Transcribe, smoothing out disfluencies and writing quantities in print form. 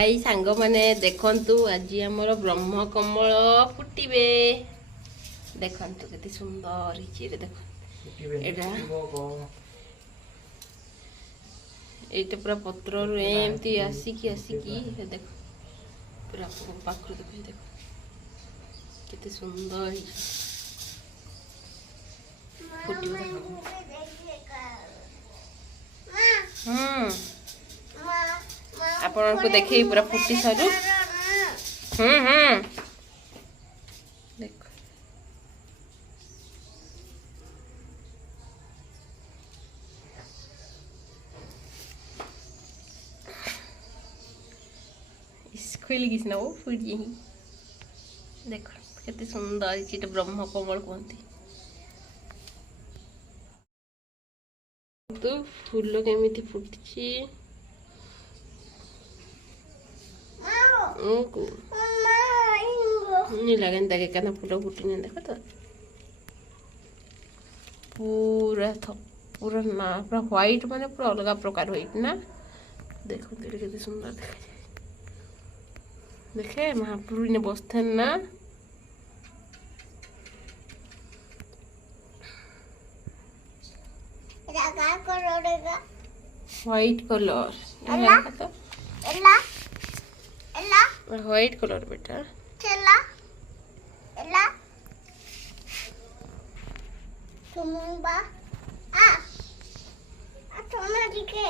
भाई सांग मैंने देखंतु आज आमर ब्रह्म कमल फुटिबे देखंतु केते सुंदर हिची रे देखो एटा एटा पूरा पत्र रे एमती आसिकी देखो पूरा पाखरु देखो देखो केते सुंदर फुटिबे आपन को देखे पूरा फुटी सारू देखो स्कूल किस ना वो फुट ही देखो कितने सुंदर चीट ब्रह्म कमल कहते तो फूल केमिति फुटची नीला गेंदा के काना फूल फुटने देखो तो पूरा ना पूरा व्हाइट माने पूरा अलग प्रकार व्हाइट ना देखो तेरे कितने सुंदर देखे महाप्रभु ने बसते ना व्हाइट कलर व्हाइट कलर बेटा तुम बा आ तुम दिखे